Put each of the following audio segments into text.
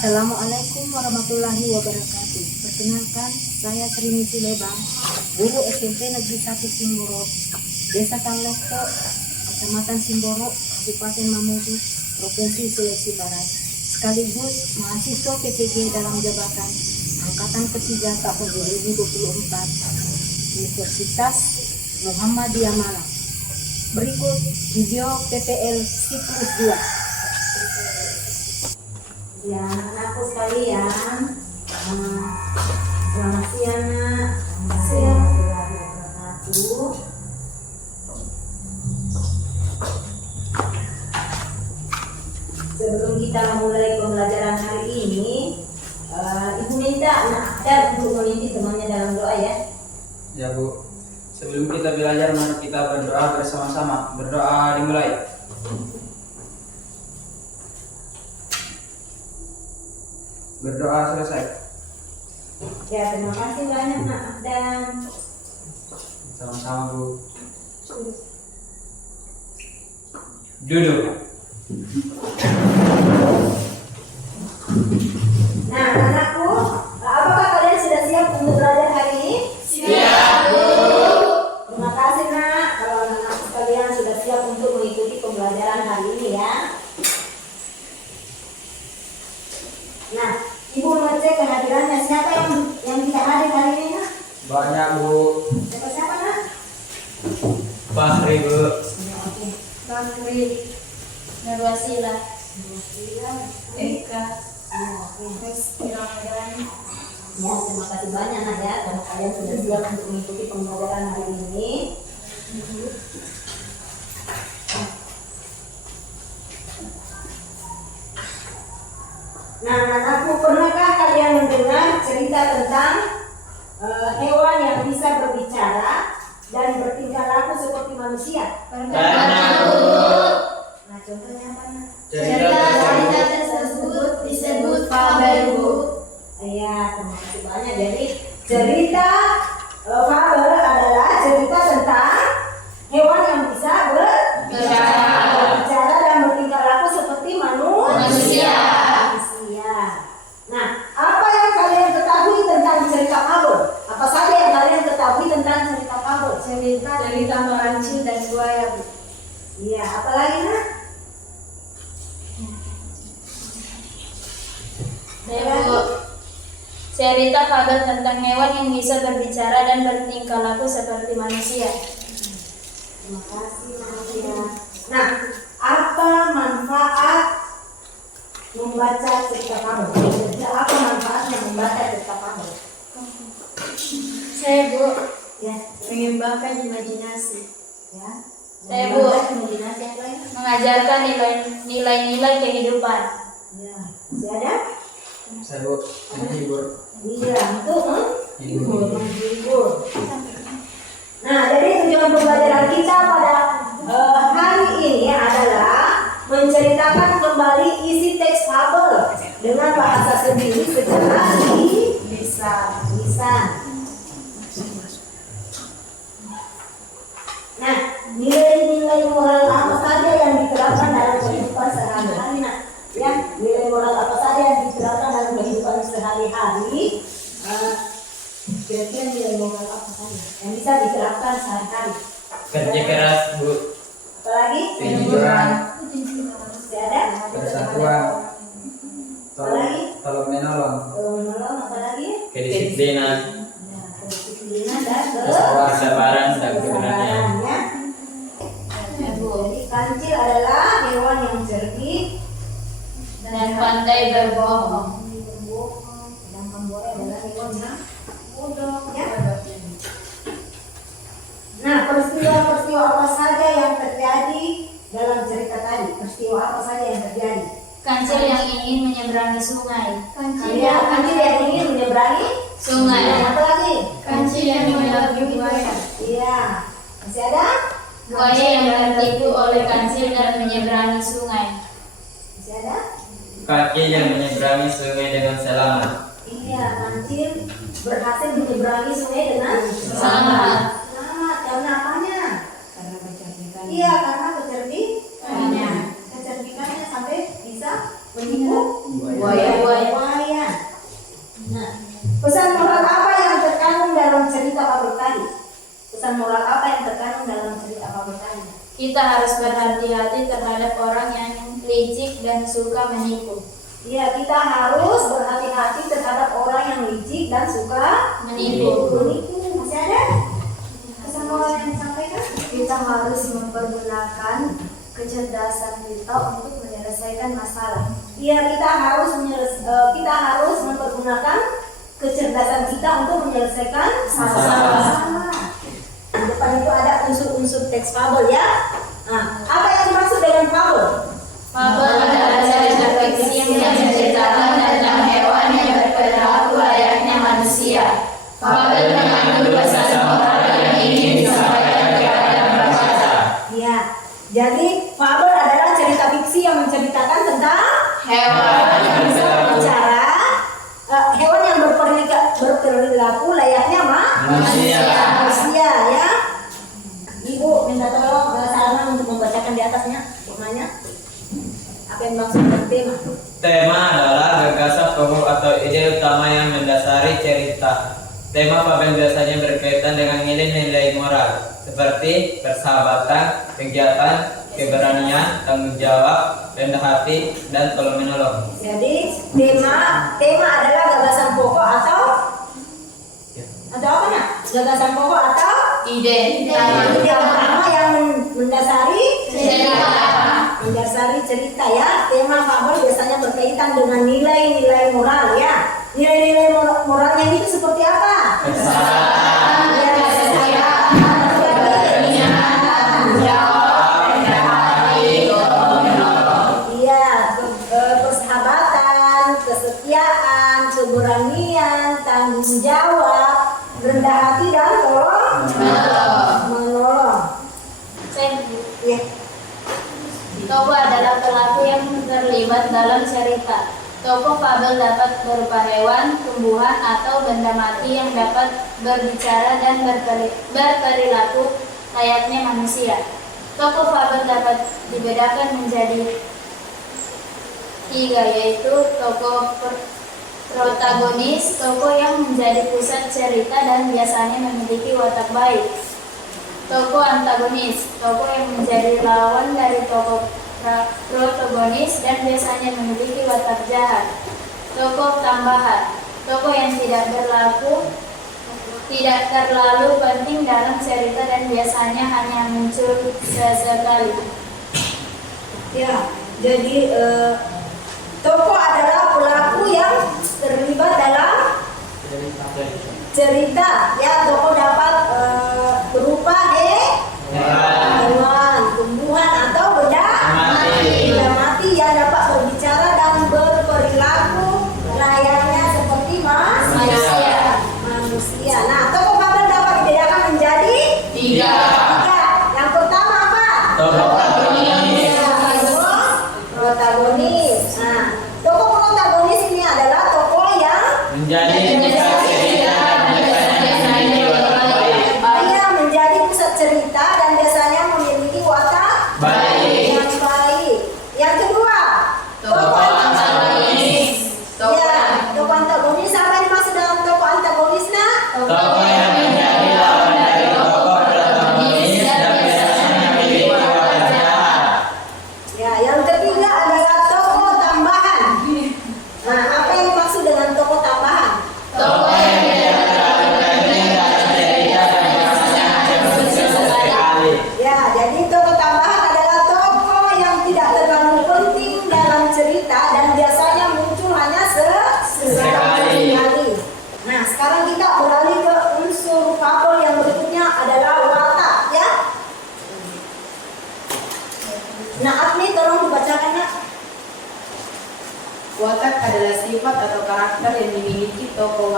Assalamualaikum warahmatullahi wabarakatuh. Perkenalkan, saya Trinity Lebang, guru SMP Negeri 1 Simboro, Desa Tangleko, Kecamatan Simboro, Kabupaten Mamuju, Provinsi Sulawesi Barat, sekaligus mahasiswa PPG dalam jabatan Angkatan Ketiga tahun 2024 Universitas Muhammadiyah Malang. Berikut video PPL siklus 2. Ya, anakku sekalian, selamat siang nak. Sebelum kita memulai pembelajaran hari ini, Ibu minta anak untuk memimpin temannya dalam doa ya. Ya Bu, sebelum kita belajar mari kita berdoa bersama-sama. Berdoa dimulai. Berdoa selesai. Ya, terima kasih banyak nak dan Sama-sama Bu. Duduk. Nah, anakku, apakah kalian sudah siap untuk belajar hari ini? Siap, Bu. Terima kasih nak, kalau anak sekalian sudah siap untuk mengikuti pembelajaran hari ini ya. Nah, Ibu mengecek kehadirannya. Siapa yang tidak hadir hari ini nak? Banyak Bu. Siapa nak? Fahri Bu. Bakri, Narwasila, Eka, Ya, terima kasih banyak nak ya, karena kalian sudah siap untuk mengikuti pembelajaran hari ini. Nah, anakku, pernahkah kalian mendengar cerita tentang hewan yang bisa berbicara dan bertingkah laku seperti manusia? Pernah, Bu. Nah, contohnya apa nak? Cerita tersebut disebut fabel, Bu. Iya, terima kasih banyak. Jadi cerita fabel adalah cerita tentang hewan yang bisa berbicara dan bertingkah laku seperti manusia. Nah, apa yang kalian ketahui tentang cerita fabel? Apa saja yang kalian ketahui tentang cerita fabel? Cerita Merancil dan buaya, Bu. Iya, apa lagi nak? Bu. Cerita fabel tentang hewan yang bisa berbicara dan bertingkah laku seperti manusia. Terima kasih Nadia. Nah, apa manfaat membaca cerita fabel? Jadi apa manfaatnya membaca cerita fabel? Saya, Bu, Ya, mengembangkan imajinasi, ya. Saya, Bu. Imajinasi yang lain. mengajarkan nilai-nilai kehidupan. Ya, masih ada? Saya Bu. Menghibur. Iya, untuk Hibur. menghibur. Nah, jadi tujuan pembelajaran kita pada hari ini adalah menceritakan kembali isi teks fabel dengan bahasa sendiri secara lisan. Nah, nilai-nilai moral apa saja yang diterapkan dalam kehidupan sehari-hari? Nah, ya, nilai moral apa saja yang diterapkan dalam kehidupan sehari-hari? Kira-kira nilai moral apa saja yang bisa diterapkan sehari-hari? Kerja keras Bu. Apalagi? Kejujuran. Masih ada? Persatuan. Apalagi? Tolong menolong. Tolong menolong, apalagi? Kedisiplinan. Ya, kedisiplinan dan Kesabaran dan keberanian. ya. Jadi kancil adalah hewan yang cerdik Dan pandai berbohong. sedangkan buaya adalah hewan yang bodoh ya. Nah, peristiwa-peristiwa apa saja yang terjadi dalam cerita tadi? Peristiwa apa saja yang terjadi? Kancil yang ingin menyeberangi sungai. Kancil yang ingin menyeberangi Sungai. Apa lagi? Kancil yang menyeberangi buaya. Iya. Masih ada? Buaya yang tertipu oleh kancil dan menyeberangi sungai. Masih ada? Kaki yang menyeberangi sungai dengan selamat. Iya, kancil berhasil menyeberangi sungai dengan Selamat. Selamat. Karena apanya? Karena kecerdikan. Iya, karena kecerdikannya. Kecerdikannya sampai bisa menipu buaya-buaya pesan moral apa yang terkandung dalam cerita fabel tadi? Kita harus berhati-hati terhadap orang yang licik dan suka menipu. Ya, kita harus berhati-hati terhadap orang yang licik dan suka Menipu. Menipu. Masih ada pesan moral yang disampaikan? Kita harus mempergunakan kecerdasan kita untuk menyelesaikan masalah. Iya, kita harus mempergunakan kecerdasan kita untuk menyelesaikan masalah. Di depan itu ada unsur-unsur teks fabel ya. Nah, apa yang dimaksud dengan fabel? Fabel adalah cerita fiksi yang menceritakan tentang hewan yang berperilaku layaknya manusia. Fabel mengandung pesan moral yang ingin disampaikan kepada pembaca. Ya, jadi fabel adalah cerita fiksi yang menceritakan tentang Hewan yang bisa berbicara, hewan yang berperilaku layaknya Manusia. manusia ya. Ibu minta tolong Salma untuk membacakan di atasnya temanya. Apa yang dimaksud dengan tema? Tema adalah gagasan pokok atau ide utama yang mendasari cerita. Tema fabel biasanya berkaitan dengan nilai-nilai moral seperti persahabatan, kegiatan, keberanian, tanggung jawab, rendah hati, dan tolong menolong. Jadi tema adalah gagasan pokok atau apa nak? Gagasan pokok atau ide ide utama yang mendasari cerita. cerita ya. Tema fabel biasanya berkaitan dengan nilai-nilai moral ya. Nilai-nilai moralnya itu seperti apa? Persahabatan, Ya, iya, persahabatan, kesetiaan, keberanian, tanggung jawab, rendah hati dan tolong menolong. Ya. Tokoh adalah pelaku yang terlibat dalam cerita. Tokoh fabel dapat berupa hewan, tumbuhan, atau benda mati yang dapat berbicara dan berperilaku layaknya manusia. Tokoh fabel dapat dibedakan menjadi 3, yaitu tokoh protagonis, tokoh yang menjadi pusat cerita dan biasanya memiliki watak baik. Tokoh antagonis, tokoh yang menjadi lawan dari tokoh protagonis dan biasanya memiliki watak jahat. Tokoh tambahan, tokoh yang tidak terlalu penting dalam cerita dan biasanya hanya muncul sesekali. Ya, jadi tokoh adalah pelaku yang terlibat dalam cerita. Ya, tokoh dapat berupa hewan, tumbuhan atau benda mati yang dapat berbicara dan berperilaku layaknya seperti manusia. Nah, tokoh fabel dapat dibedakan menjadi 3. Yang pertama apa? tokoh Protagonis. Nah, tokoh protagonis ini adalah tokoh yang menjadi pusat cerita dan biasanya memiliki watak baik. dia menjadi pusat cerita dan biasanya memiliki watak Baik. yang baik. Yang kedua, Tokoh antagonis, ya, tokoh antagonis. Apa yang dimaksud dengan tokoh antagonis nak? Tokoh yang menjadi lawan dari tokoh protagonis dan biasanya memiliki watak jahat. Ya, yang ketiga adalah tokoh tambahan. Nah, apa yang dimaksud dengan tokoh tambahan? tokoh yang tidak terlalu penting dalam cerita dan biasanya hanya muncul sesekali. Ya, jadi tokoh tambahan adalah tokoh yang tidak terlalu penting dalam cerita dan biasanya muncul hanya sesekali. Nah, sekarang kita beralih ke unsur fabel yang berikutnya adalah watak ya. Nah, Agni tolong dibacakan nak. Watak adalah sifat atau karakter yang dimiliki tokoh.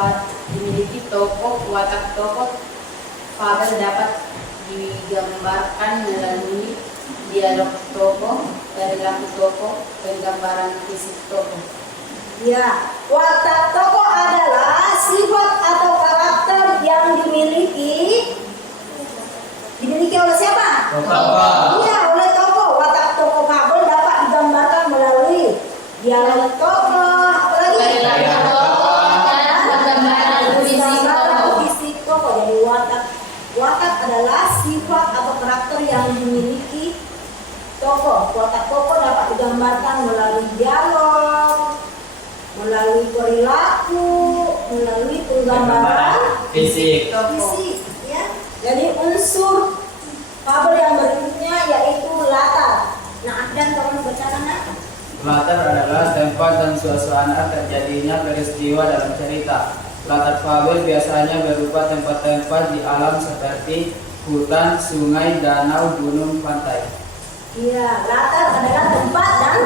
Watak tokoh fabel dapat digambarkan melalui dialog tokoh, perilaku tokoh, penggambaran fisik tokoh. Ya, watak tokoh adalah sifat atau karakter yang dimiliki oleh siapa? Tokoh. Iya, oleh tokoh. Watak tokoh fabel dapat digambarkan melalui dialog tokoh, apalagi Perilaku tokoh dan penggambaran fisik tokoh. fisik tokoh. Jadi watak adalah sifat atau karakter yang dimiliki tokoh. Watak tokoh dapat digambarkan melalui dialog, melalui perilaku, melalui penggambaran fisik. fisik, ya. Jadi unsur fabel yang berikutnya yaitu latar. Nah, dan kamu baca mana? Latar adalah tempat dan suasana terjadinya peristiwa dalam cerita. Latar fabel biasanya berupa tempat-tempat di alam seperti hutan, sungai, danau, gunung, pantai. Iya, latar adalah tempat dan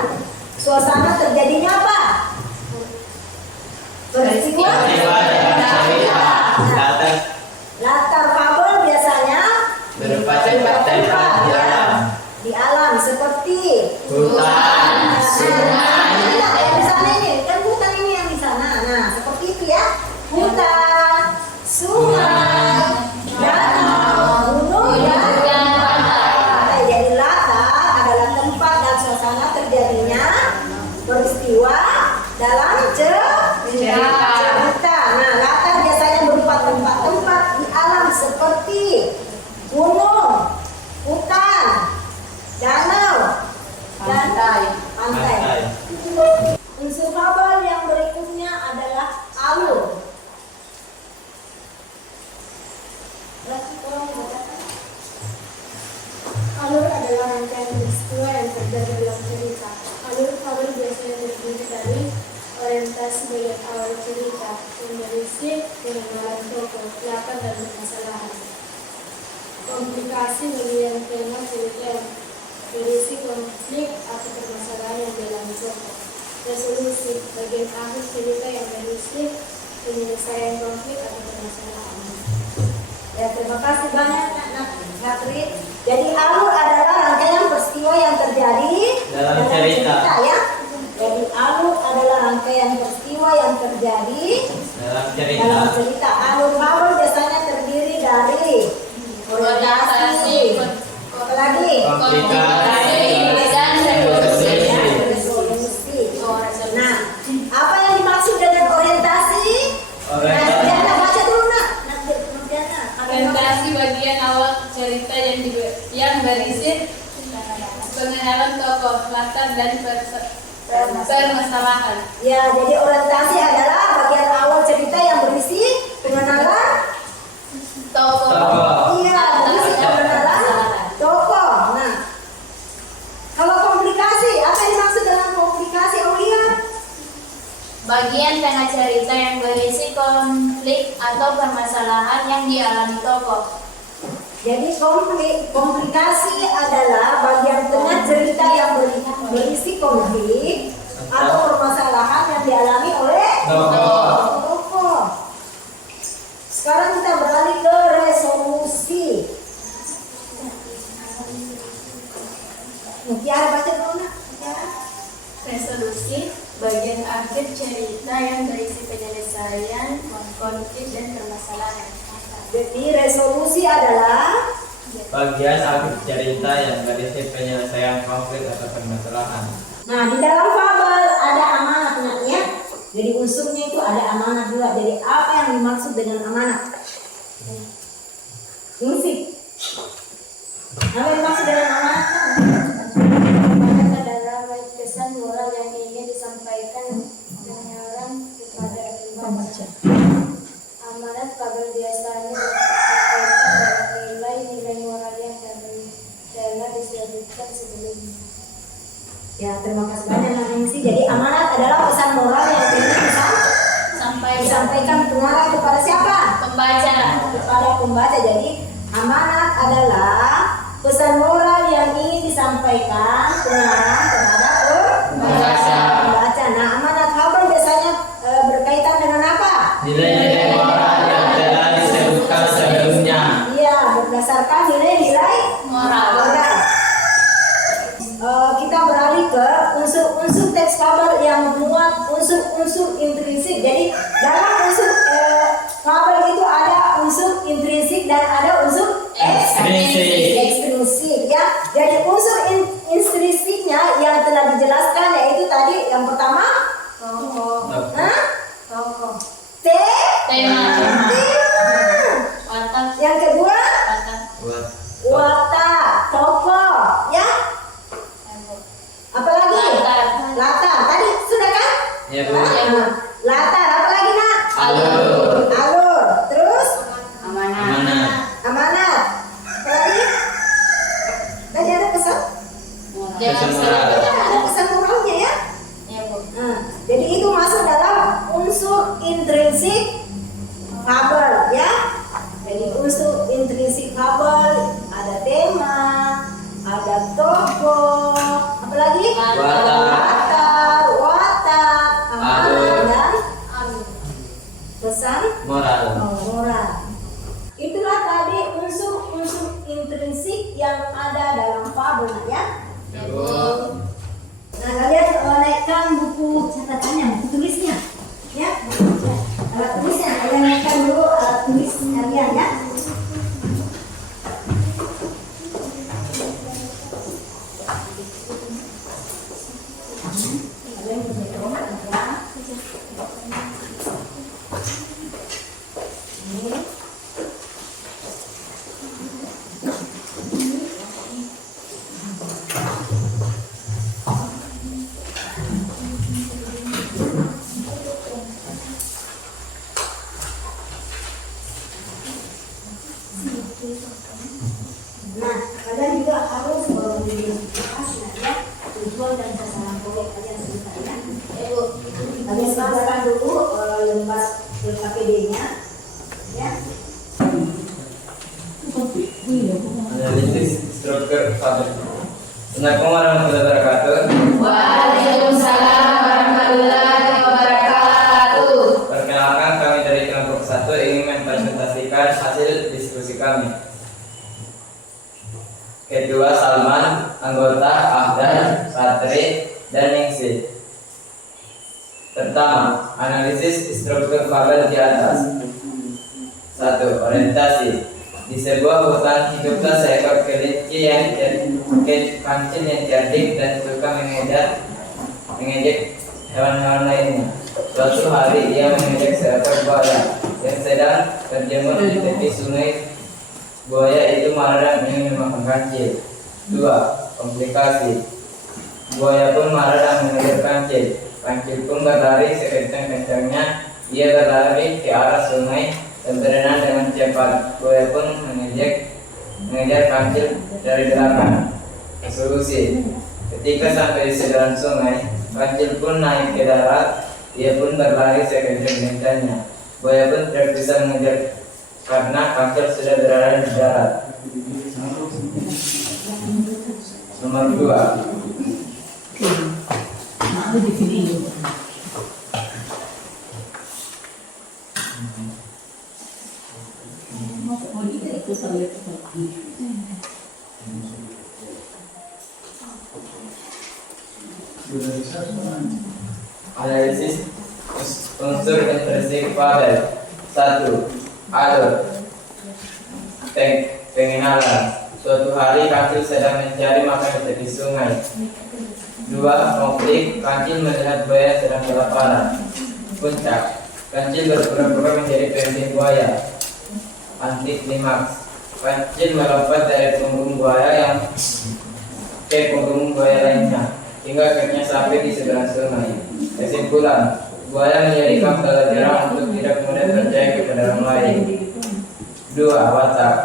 suasana terjadinya apa? Peristiwa. Peristiwa dalam cerita. Latar Latar fabel biasanya berupa tempat-tempat di alam. Di alam seperti Hutan, sungai. Nah, yang di sana ini kan hutan ini yang di sana. Nah, seperti itu ya. Hutan, sungai, danau, gunung, dan pantai. Jadi latar adalah tempat dan suasana terjadinya peristiwa dalam cerita. Nah, latar biasanya berupa tempat-tempat di alam seperti gunung, hutan, danau, dan pantai. Unsur fabel yang berikutnya adalah alur. Alur adalah rangkaian peristiwa yang terjadi dalam cerita. Alur fabel biasanya terdiri dari orientasi bagian awal cerita, yang berisi pengenalan tokoh, latar dan permasalahan. Komplikasi bagian tema cerita yang berisi konflik atau permasalahan yang dialami tokoh. Resolusi bagian akhir cerita yang berisi penyelesaian konflik atau permasalahan. Ya, terima kasih banyak Nak Katri. Jadi alur adalah rangkaian peristiwa yang terjadi Dalam cerita. ya. Jadi alur adalah rangkaian peristiwa yang terjadi Dalam cerita. dalam cerita. Alur fabel biasanya terdiri dari orientasi, apa lagi? Komplikasi. dan resolusi. Resolusi. Nah, apa yang dimaksud dengan orientasi? Orientasi. Nah, Diana, baca dulu nak. Diana, apa yang Orientasi bagian awal cerita yang berisi pengenalan tokoh, latar dan permasalahan. Ya, jadi orientasi adalah bagian awal cerita yang berisi pengenalan Tokoh. iya, berisi pengenalan tokoh. Nah, kalau komplikasi, apa yang dimaksud dengan komplikasi, Aulia? Bagian tengah cerita yang berisi konflik atau permasalahan yang dialami tokoh. Jadi komplikasi adalah bagian tengah cerita yang berisi konflik atau permasalahan yang dialami oleh tokoh. Sekarang kita beralih ke resolusi. Mutiara baca dulu nak. Mutiara. Resolusi bagian akhir cerita yang berisi penyelesaian konflik dan permasalahan. Jadi resolusi adalah Bagian akhir cerita yang berisi penyelesaian konflik atau permasalahan. nah di dalam fabel ada amanatnya ya. Jadi unsurnya itu ada amanat juga. Jadi apa yang dimaksud dengan amanat? Musik. Apa yang dimaksud dengan amanat? Amanat adalah pesan moral yang ingin disampaikan penyaran kepada pembaca. Amanat fabel biasanya berkaitan dengan nilai-nilai moral yang telah disebutkan sebelumnya. Ya, terima kasih banyak Nak Ningsi. Jadi amanat adalah pesan moral yang ingin disampaikan pengarah kepada siapa? Pembaca. Kepada pembaca. Jadi amanat adalah pesan moral yang ingin disampaikan pengarah kepada Pembaca. pembaca. Nah, amanat fabel biasanya berkaitan dengan apa? Nilai-nilai moral yang telah disebutkan sebelumnya. Iya, berdasarkan nilai-nilai Moral. Kita beralih ke unsur-unsur teks fabel yang memuat unsur-unsur intrinsik. Jadi dalam unsur fabel itu ada unsur intrinsik dan ada unsur ekstrinsik ya. Jadi unsur intrinsiknya yang telah dijelaskan yaitu tadi yang pertama Hah? Tema. Tema. Watak. Yang kedua Watak. Buat Ya Bu. Latar, apa lagi nak? Alur. Alur. Terus Amanat. amanat. Apa lagi? Tadi ada pesan? Jangan Pesan salah moral. Ada pesan moralnya ya. Ya Bu. Nah, jadi itu masuk dalam unsur intrinsik fabel ya. Jadi unsur intrinsik fabel ada tema, ada tokoh, apa lagi? Watak. Watak, Alur. dan pesan Moral. moral. Itulah tadi unsur-unsur intrinsik yang ada dalam fabel ya. Ya Bu. Nah, kalian naikkan buku catatannya, buku tulisnya, ya. Alat tulisnya, kalian naikkan dulu alat tulis kalian ya. Kalian boleh coba ya. Ini. Nah, kalian juga harus mengidentifikasi ya tujuan dan sasaran proyek kalian sebentar ya. Ya Bu. Kalian sediakan dulu lembar LKPD-nya ya. Analisis struktur fabel. Assalamualaikum warahmatullahi wabarakatuh. Waalaikumsalam warahmatullahi wabarakatuh. Perkenalkan, kami dari kelompok 1 ingin mempresentasikan hasil diskusi kami. Kedua Salman, anggota Ahdan, Satri, dan Ningsih. Pertama, analisis struktur fabel di atas. 1. Orientasi. Di sebuah hutan hiduplah seekor kelinci yang kancil yang cerdik dan suka mengejek hewan-hewan lainnya. Suatu hari ia mengejek seekor buaya yang sedang terjemur di tepi sungai. Buaya itu marah dan ingin memakan kancil. 2. Komplikasi. Buaya pun marah dan mengejar kancil. Kancil pun berlari sekencang-kencangnya. Ia berlari ke arah sungai dan berenang dengan cepat. Buaya pun mengejar kancil dari belakang. Solusi. Ketika sampai di seberang sungai, kancil pun naik ke darat. Ia pun berlari sekencang-kencangnya. Buaya pun tidak bisa mengejar karena kancil sudah berada di darat. Nomor 2. Analisis unsur intrinsik fabel. 1. Alur. Pengenalan. Suatu hari kancil sedang mencari makan di tepi sungai. 2. Konflik. Kancil melihat buaya sedang kelaparan. Puncak. Kancil berpura-pura menjadi pemimpin buaya. Anti klimaks. Kancil melompat dari punggung buaya yang ke punggung buaya lainnya hingga akhirnya sampai di seberang sungai. Kesimpulan, buaya menjadikan pelajaran untuk tidak mudah percaya kepada orang lain. 2. Watak.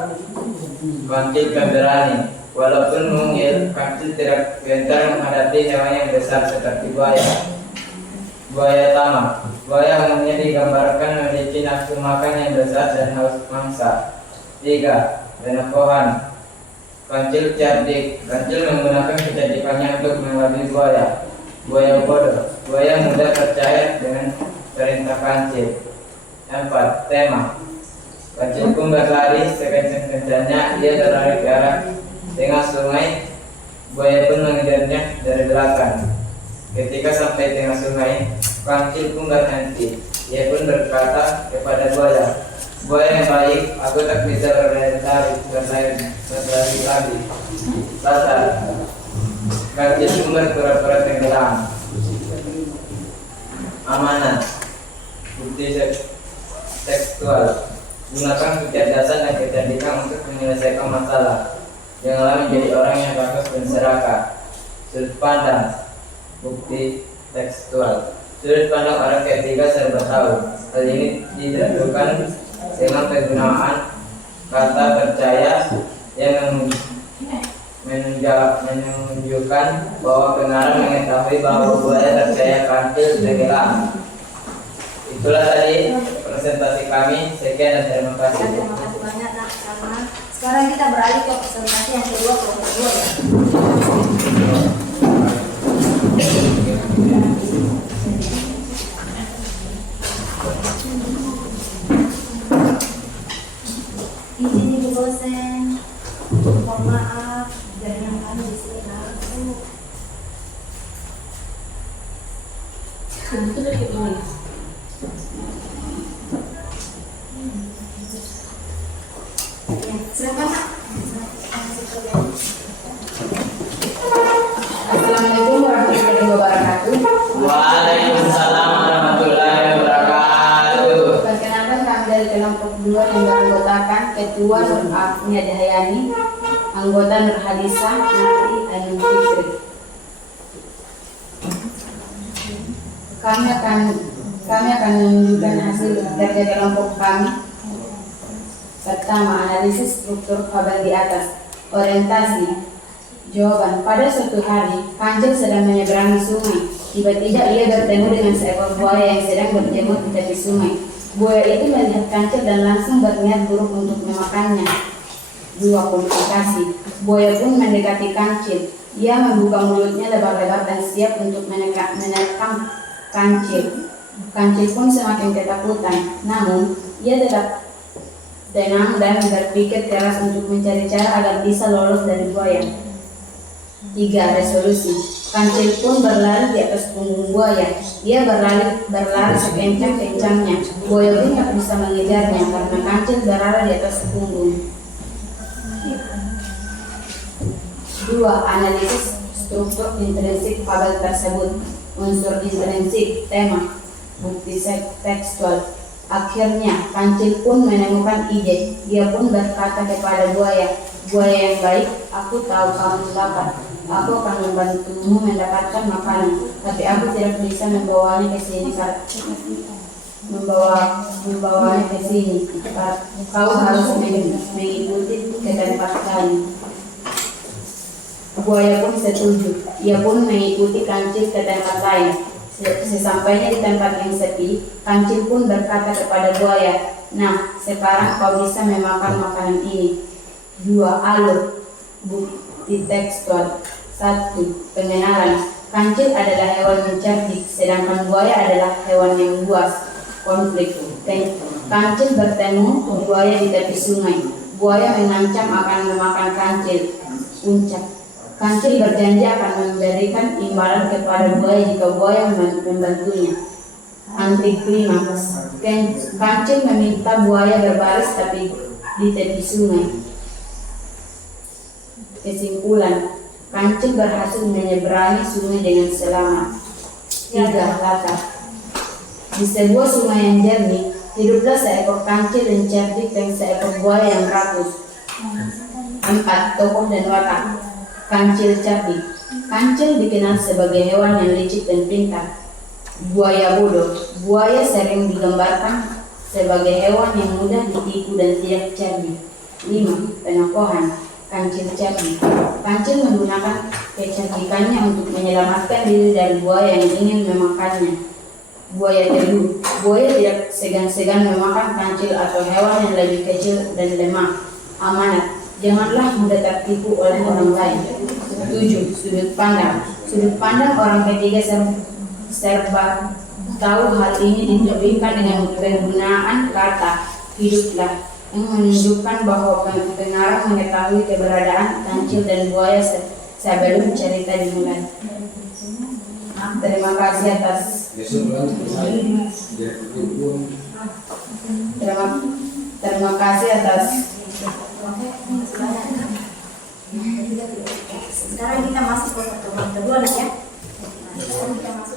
Kancil pemberani. Walaupun mungil, kancil tidak gentar menghadapi hewan yang besar seperti buaya. Buaya tamak. Buaya umumnya digambarkan memiliki nafsu makan yang besar dan haus mangsa. 3. Penokohan. Kancil cerdik. Kancil menggunakan kecerdikannya untuk mengelabui buaya. Buaya bodoh. Buaya mudah percaya dengan perintah kancil. 4. Tema. Kancil pun berlari sekencang-kencangnya. Ia berlari ke arah tengah sungai. Buaya pun mengejarnya dari belakang. Ketika sampai tengah sungai, kancil pun berhenti. Ia pun berkata kepada buaya, "Buaya yang baik, aku tak bisa berlari lagi." Latar. Kancil pun berpura-pura tenggelam. Amanat. Bukti tekstual. Gunakan kecerdasan dan kecerdikan untuk menyelesaikan masalah. Janganlah menjadi orang yang rakus dan serakah. Sudut pandang. Bukti tekstual. Sudut pandang orang ketiga serba tahu. Hal ini dilakukan dengan penggunaan kata percaya yang menunjukkan bahwa pengarang mengetahui bahwa buaya percaya kancil tenggelam. Itulah tadi presentasi kami. Sekian dan terima kasih. Terima kasih banyak Nak Salma. Sekarang kita beralih ke presentasi yang kedua, kelompok kedua ya. Izin Ibu dosen, mohon maaf, jaringan kami di sini langsung. Silakan Nak. Assalamualaikum warahmatullahi wabarakatuh. Waalaikumsalam warahmatullahi wabarakatuh. Perkenalkan kami dari kelompok 2 yang beranggotakan Ketua Nur Afnia Dahayani, anggota Nur Hadisa, Nati Ainun Fikri. Kami akan menunjukkan hasil kerja kelompok kami. Pertama, analisis struktur fabel di atas. Orientasi. Jawaban, pada suatu hari, Kancil sedang menyeberangi sungai. Tiba-tiba ia bertemu dengan seekor buaya yang sedang berjemur di tepi sungai. Buaya itu melihat Kancil dan langsung berniat buruk untuk memakannya. 2. Komunikasi. Buaya pun mendekati Kancil. Ia membuka mulutnya lebar-lebar dan siap untuk menerkam Kancil. Kancil pun semakin ketakutan. Namun, ia tetap tenang dan berpikir keras untuk mencari cara agar bisa lolos dari buaya. 3. Resolusi. Kancil pun berlari di atas punggung buaya. Ia berlari sekencang-kencangnya. Buaya pun tak bisa mengejarnya karena Kancil berada di atas punggung. 2. Analisis struktur intrinsik fabel tersebut. Unsur intrinsik, tema, bukti tekstual. Akhirnya, Kancil pun menemukan ide. Dia pun berkata kepada buaya, "Buaya yang baik, aku tahu kamu lapar. Aku akan membantumu mendapatkan makanan, tapi aku tidak bisa membawanya ke sini. Membawanya ke sini. Kau harus mengikuti ke tempat lain." Buaya pun setuju. Ia pun mengikuti Kancil ke tempat lain. Sesampainya di tempat yang sepi, Kancil pun berkata kepada buaya, "Nah, sekarang kau bisa memakan makanan ini." 2. Alur bukti tekstual. 1. Pengenalan. Kancil adalah hewan yang cerdik, sedangkan buaya adalah hewan yang buas. Konflik. Kancil bertemu buaya di tepi sungai. Buaya mengancam akan memakan Kancil. Puncak. Kancil berjanji akan memberikan imbalan kepada buaya jika buaya membantunya. Antiklimaks. Kancil meminta buaya berbaris tapi di tepi sungai. Kesimpulan, Kancil berhasil menyeberangi sungai dengan selamat. 3. Latar. Di sebuah sungai yang jernih, hiduplah seekor Kancil yang cerdik dan seekor buaya yang rakus. 4. Tokoh dan watak. Kancil cerdik. Kancil dikenal sebagai hewan yang licik dan pintar. Buaya bodoh. Buaya sering digambarkan sebagai hewan yang mudah ditipu dan tidak cerdik. 5. Penokohan. Kancil cerdik. Kancil menggunakan kecerdikannya untuk menyelamatkan diri dari buaya yang ingin memakannya. Buaya teduh. Buaya tidak segan-segan memakan Kancil atau hewan yang lebih kecil dan lemah. Amanat. Janganlah mudah tertipu oleh orang lain. 7. Sudut pandang. Sudut pandang orang ketiga serba tahu. Hal ini ditujukan dengan penggunaan kata hiduplah yang menunjukkan bahwa pengarang mengetahui keberadaan Kancil dan buaya sebelum cerita dimulai. Terima kasih atas terima kasih atas. Sekarang kita masuk ke pertemuan kedua ya. Sekarang kita masuk